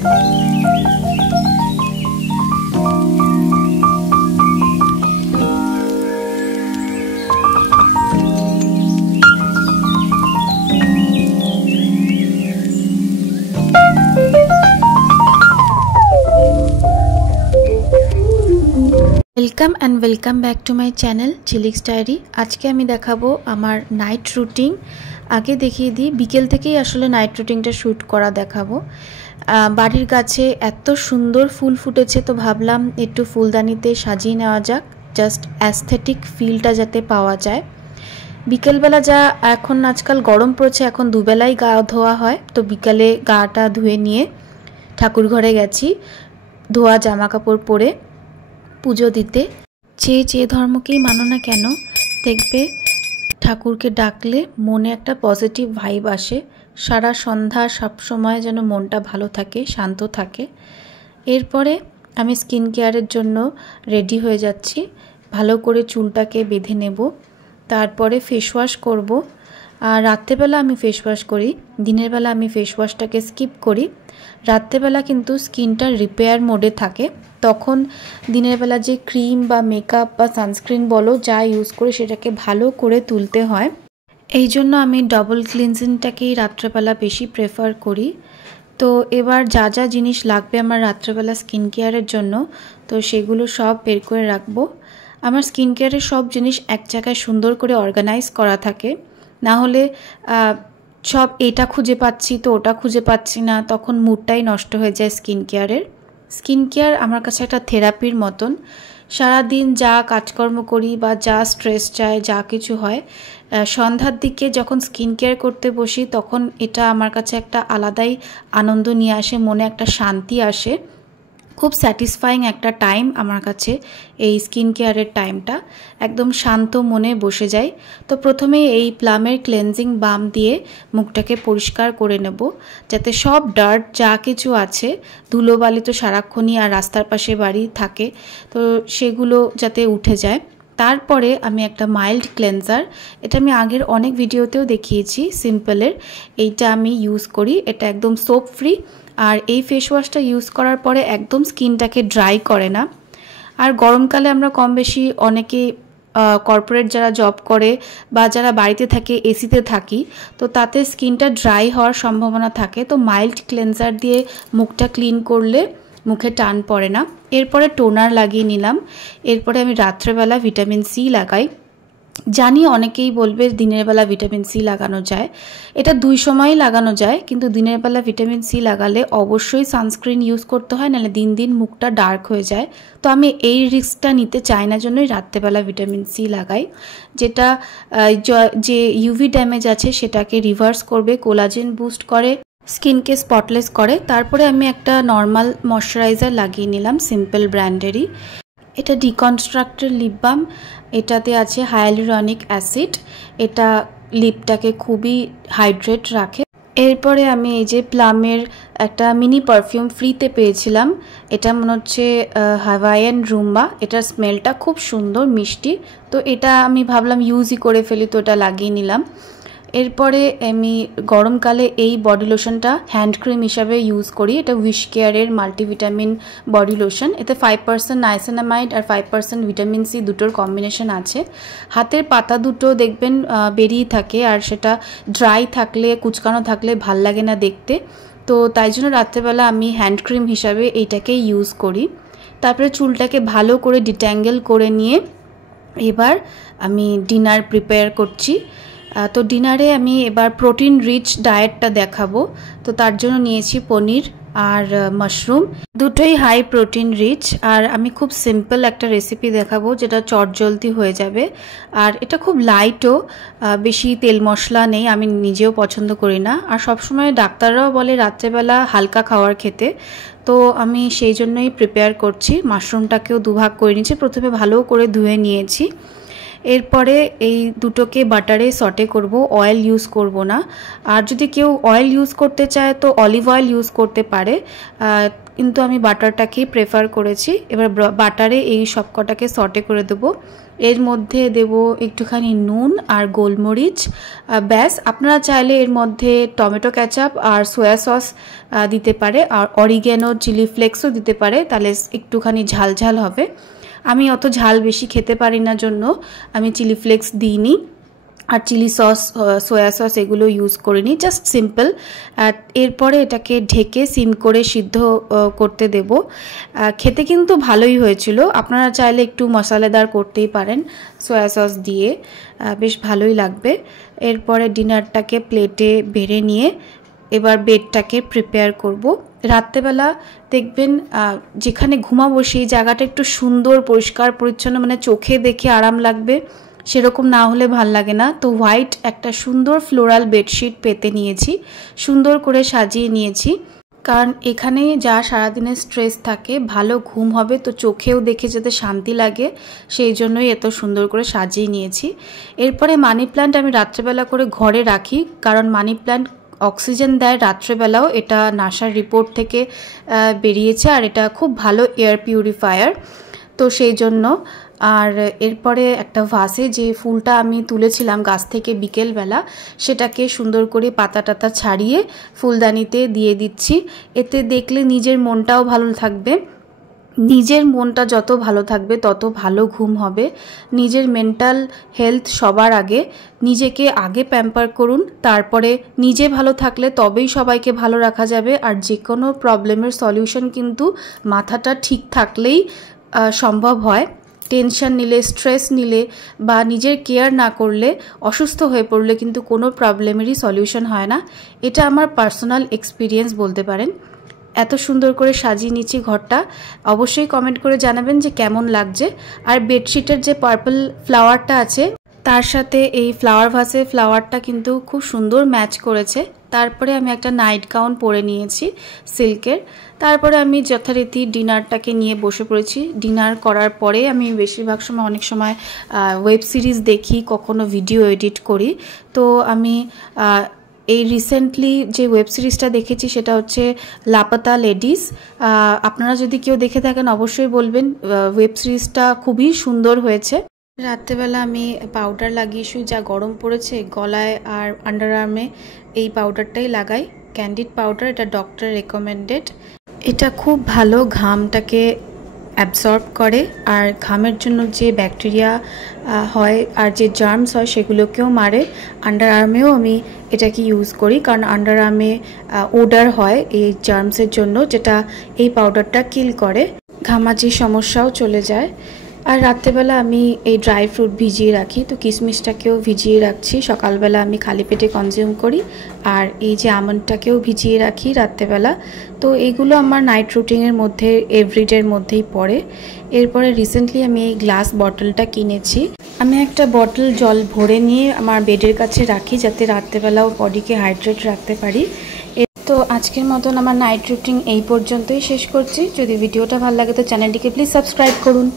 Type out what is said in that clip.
Welcome and welcome back to my channel चिलिक्स diary. आज के आमी देखाबो आमार नाइट रूटीन। आगे देखिए दी बिकेल थेकेई आसले नाइट रूटीनटा शूट करा देखाबो। बाड़ीर गाছে एत सुंदर फुल फुटेছে तो भाबलाम एकटू फुलदानीते साजिয়ে नेওয়া যাক, জাস্ট অ্যাস্থেটিক ফিলটা যাতে পাওয়া যায়। বিকেলবেলা যা এখন আজকাল গরম পড়েছে, এখন দুবেলাই গা ধোয়া হয়, তো বিকালে গাটা ধুয়ে নিয়ে ঠাকুর ঘরে গেছি ধোয়া জামা কাপড় পরে পুজো দিতে। যে ধর্মকেই মানো না কেন দেখবে ঠাকুরকে ডাকলে মনে একটা পজিটিভ ভাইব আসে, সারা সন্ধ্যা সব সময় যেন মনটা ভালো থাকে, শান্ত থাকে। এরপরে আমি স্কিন কেয়ারের জন্য রেডি হয়ে যাচ্ছি, ভালো করে চুলটাকে বেঁধে নেব, তারপরে ফেস ওয়াশ করব। আর রাত্রেবেলা আমি ফেস ওয়াশ করি, দিনের বেলা আমি ফেস ওয়াশটাকে স্কিপ করি। রাত্রেবেলা কিন্তু স্কিনটা রিপেয়ার মোডে থাকে, তখন দিনের বেলা যে ক্রিম বা মেকআপ বা সানস্ক্রিন বলো যা ইউজ করি সেটাকে ভালো করে তুলতে হয়। এই জন্য আমি ডবল ক্লিনজিংটাকেই রাত্রেবেলা বেশি প্রেফার করি। তো এবার যা যা জিনিস লাগবে আমার রাত্রেবেলা স্কিন কেয়ারের জন্য, তো সেগুলো সব বের করে রাখবো। আমার স্কিন কেয়ারের সব জিনিস এক জায়গায় সুন্দর করে অর্গানাইজ করা থাকে, না হলে সব এটা খুঁজে পাচ্ছি তো ওটা খুঁজে পাচ্ছি না, তখন মুডটাই নষ্ট হয়ে যায় স্কিন কেয়ারের। স্কিন কেয়ার আমার কাছে একটা থেরাপির মতন। সারাদিন যা কাজকর্ম করি বা যা স্ট্রেস যায় যা কিছু হয়, সন্ধ্যার দিকে যখন স্কিন কেয়ার করতে বসি তখন এটা আমার কাছে একটা আলাদাই আনন্দ নিয়ে আসে, মনে একটা শান্তি আসে। খুব স্যাটিসফাইং একটা টাইম আমার কাছে এই স্কিন কেয়ারের টাইমটা, একদম শান্ত মনে বসে যাই। তো প্রথমেই এই প্লামের ক্লেনজিং বাম দিয়ে মুখটাকে পরিষ্কার করে নেব, যাতে সব ডার্ট যা কিছু আছে, ধুলোবালি তো সারাক্ষণই আর রাস্তার পাশে বাড়ি থাকে, তো সেগুলো যাতে উঠে যায়। তারপরে আমি একটা মাইল্ড ক্লেনজার, এটা আমি আগের অনেক ভিডিওতেও দেখিয়েছি, সিম্পলের, এইটা আমি ইউজ করি। এটা একদম সোপ ফ্রি, আর এই ফেস ওয়াশটা ইউজ করার পরে একদম স্কিনটাকে ড্রাই করে না। আর গরমকালে আমরা কম বেশি অনেকে কর্পোরেট যারা জব করে বা যারা বাড়িতে থাকে এসিতে থাকি, তো তাতে স্কিনটা ড্রাই হওয়ার সম্ভাবনা থাকে। তো মাইল্ড ক্লেনজার দিয়ে মুখটা ক্লিন করলে মুখে টান পড়ে না। এরপরে টোনার লাগিয়ে নিলাম। এরপরে আমি রাত্রেবেলা ভিটামিন সি লাগাই। জানি অনেকেই বলবে দিনের বেলা ভিটামিন সি লাগানো যায়, এটা দুই সময়ই লাগানো যায়, কিন্তু দিনের বেলা ভিটামিন সি লাগালে অবশ্যই সানস্ক্রিন ইউজ করতে হয়, নাহলে দিন দিন মুখটা ডার্ক হয়ে যায়। তো আমি এই রিস্কটা নিতে চাই না জন্যই রাত্রেবেলা ভিটামিন সি লাগাই, যেটা যে ইউভি ড্যামেজ আছে সেটাকে রিভার্স করবে, কোলাজেন বুস্ট করে, স্কিনকে স্পটলেস করে। তারপরে আমি একটা নর্মাল ময়শ্চারাইজার লাগিয়ে নিলাম সিম্পল ব্র্যান্ডেরই, এটা ডিকনস্ট্রাক্টের লিপ বাম, এটাতে আছে হায়ালুরনিক অ্যাসিড, এটা লিপটাকে খুবই হাইড্রেট রাখে। এরপরে আমি এই যে প্লামের একটা মিনি পারফিউম ফ্রিতে পেয়েছিলাম, এটা মনে হচ্ছে হাওয়াইয়ান রুম্বা, এটার স্মেলটা খুব সুন্দর মিষ্টি, তো এটা আমি ভাবলাম ইউজই করে ফেলি, তো এটা লাগিয়ে নিলাম। এরপরে আমি গরমকালে এই বডি লোশনটা হ্যান্ড ক্রিম হিসাবে ইউজ করি, এটা উইশ কেয়ারের মাল্টিভিটামিন বডি লোশন, এতে 5% নাইসিনামাইড আর 5% ভিটামিন সি দুটোর কম্বিনেশন আছে। হাতের পাতা দুটো দেখবেন বেরিয়ে থাকে, আর সেটা ড্রাই থাকলে কুচকানো থাকলে ভাল লাগে না দেখতে, তো তাই জন্য রাত্রেবেলা আমি হ্যান্ড ক্রিম হিসাবে এইটাকে ইউজ করি। তারপরে চুলটাকে ভালো করে ডিট্যাঙ্গেল করে নিয়ে এবার আমি ডিনার প্রিপেয়ার করছি। তো ডিনারে আমি এবার প্রোটিন রিচ ডায়েটটা দেখাবো, তো তার জন্য নিয়েছি পনির আর মাশরুম, দুটোই হাই প্রোটিন রিচ। আর আমি খুব সিম্পল একটা রেসিপি দেখাবো যেটা চটজলদি হয়ে যাবে, আর এটা খুব লাইটও, বেশি তেল মশলা নেই, আমি নিজেও পছন্দ করি না। আর সবসময় ডাক্তাররাও বলে রাত্রেবেলা হালকা খাবার খেতে, তো আমি সেই জন্যই প্রিপেয়ার করছি। মাশরুমটাকেও দুভাগ করে নিয়েছি, প্রথমে ভালো করে ধুয়ে নিয়েছি। এরপরে এই দুটোকে বাটারে সটে করব, অয়েল ইউজ করব না। আর যদি কেউ অয়েল ইউজ করতে চায় তো অলিভ অয়েল ইউজ করতে পারে, কিন্তু আমি বাটারটাকেই প্রেফার করেছি। এবার বাটারে এই সবকটাকে সটে করে দেবো। এর মধ্যে দেব একটুখানি নুন আর গোলমরিচ, ব্যাস। আপনারা চাইলে এর মধ্যে টমেটো কেচাপ আর সয়া সস দিতে পারে, আর অরিগ্যানো চিলি ফ্লেক্সও দিতে পারে, তাহলে একটুখানি ঝাল ঝাল হবে। আমি অত ঝাল বেশি খেতে পারি না জন্য আমি চিলি ফ্লেক্স দিইনি, আর চিলি সস সয়া সস এগুলো ইউজ করিনি, জাস্ট সিম্পল। এরপরে এটাকে ঢেকে সিম করে সিদ্ধ করতে দেব। খেতে কিন্তু ভালোই হয়েছিল, আপনারা চাইলে একটু মশলাদার করতেই পারেন সয়া সস দিয়ে, বেশ ভালোই লাগবে। এরপরে ডিনারটাকে প্লেটে বেড়ে নিয়ে এবার বেডটাকে প্রিপেয়ার করব। রাত্রেবেলা দেখবেন যেখানে ঘুমাবো সেই জায়গাটা একটু সুন্দর পরিষ্কার পরিচ্ছন্ন, মানে চোখে দেখে আরাম লাগবে, সেরকম না হলে ভাল লাগে না। তো হোয়াইট একটা সুন্দর ফ্লোরাল বেডশিট পেতে নিয়েছি, সুন্দর করে সাজিয়ে নিয়েছি, কারণ এখানে যা সারাদিনের স্ট্রেস থাকে, ভালো ঘুম হবে তো চোখেও দেখে যাতে শান্তি লাগে, সেই জন্যই এত সুন্দর করে সাজিয়ে নিয়েছি। এরপরে মানি প্ল্যান্ট আমি রাত্রেবেলা করে ঘরে রাখি, কারণ মানি প্ল্যান্ট অক্সিজেন দেয় রাত্রেবেলাও, এটা নাসার রিপোর্ট থেকে বেরিয়েছে, আর এটা খুব ভালো এয়ার পিউরিফায়ার, তো সেই জন্য। আর এরপরে একটা ভাসে যে ফুলটা আমি তুলেছিলাম গাছ থেকে বিকেলবেলা, সেটাকে সুন্দর করে পাতা টাতা ছাড়িয়ে ফুলদানিতে দিয়ে দিচ্ছি। এতে দেখলে নিজের মনটাও ভালো থাকবে, নিজের মনটা যত ভালো থাকবে তত ভালো ঘুম হবে। নিজের মেন্টাল হেলথ সবার আগে, নিজেকে আগে প্যাম্পার করুন, তারপরে নিজে ভালো থাকলে তবেই সবাইকে ভালো রাখা যাবে। আর যে কোনো প্রবলেমের সলিউশন কিন্তু মাথাটা ঠিক থাকলেই সম্ভব হয়। টেনশন নিলে, স্ট্রেস নিলে বা নিজের কেয়ার না করলে, অসুস্থ হয়ে পড়লে কিন্তু কোনো প্রবলেমেরই সলিউশন হয় না। এটা আমার পার্সোনাল এক্সপিরিয়েন্স বলতে পারেন। এত সুন্দর করে সাজিয়ে নিচ্ছি ঘরটা, অবশ্যই কমেন্ট করে জানাবেন যে কেমন লাগছে। আর বেডশিটের যে পার্পল ফ্লাওয়ারটা আছে তার সাথে এই ফ্লাওয়ার ভাসে ফ্লাওয়ারটা কিন্তু খুব সুন্দর ম্যাচ করেছে। তারপরে আমি একটা নাইট গাউন পরে নিয়েছি সিল্কের। তারপরে আমি যথারীতি ডিনারটাকে নিয়ে বসে পড়েছি। ডিনার করার পরে আমি বেশিরভাগ সময়, অনেক সময় ওয়েব সিরিজ দেখি, কখনো ভিডিও এডিট করি। তো আমি এই রিসেন্টলি যে ওয়েব সিরিজটা দেখেছি সেটা হচ্ছে লাপাতা লেডিস। আপনারা যদি কেউ দেখে থাকেন অবশ্যই বলবেন, ওয়েব সিরিজটা খুবই সুন্দর হয়েছে। রাত্রেবেলা আমি পাউডার লাগিয়ে শুই, যা গরম পড়েছে, গলায় আর আন্ডার আর্মে এই পাউডারটাই লাগাই, ক্যান্ডিড পাউডার, এটা ডক্টর রেকমেন্ডেড। এটা খুব ভালো ঘামটাকে অ্যাবসর্ব করে, আর ঘামের জন্য যে ব্যাকটেরিয়া হয় আর যে জার্মস হয় সেগুলোকেও মারে। আন্ডার আর্মেও আমি এটাকে ইউজ করি, কারণ আন্ডার আর্মে ওডার হয় এই জার্মসের জন্য, যেটা এই পাউডারটা কিল করে, ঘামাচির সমস্যাও চলে যায়। আর রাত্রেবেলা আমি এই ড্রাই ফ্রুট ভিজিয়ে রাখি, তো কিশমিশটাকেও ভিজিয়ে রাখছি, সকালবেলা আমি খালি পেটে কনজিউম করি। আর এই যে আমন্ডটাকেও ভিজিয়ে রাখি রাত্রেবেলা। তো এইগুলো আমার নাইট রুটিনের মধ্যে, এভরিডের মধ্যেই পড়ে। এরপরে রিসেন্টলি আমি এই গ্লাস বটলটা কিনেছি। আমি একটা বটল জল ভরে নিয়ে আমার বেডের কাছে রাখি, যাতে রাত্রেবেলাও বডিকে হাইড্রেট রাখতে পারি। তো আজকের মতন আমার নাইট রুটিন এই পর্যন্তই শেষ করছি। যদি ভিডিওটা ভালো লাগে তো চ্যানেলটিকে প্লিজ সাবস্ক্রাইব করুন।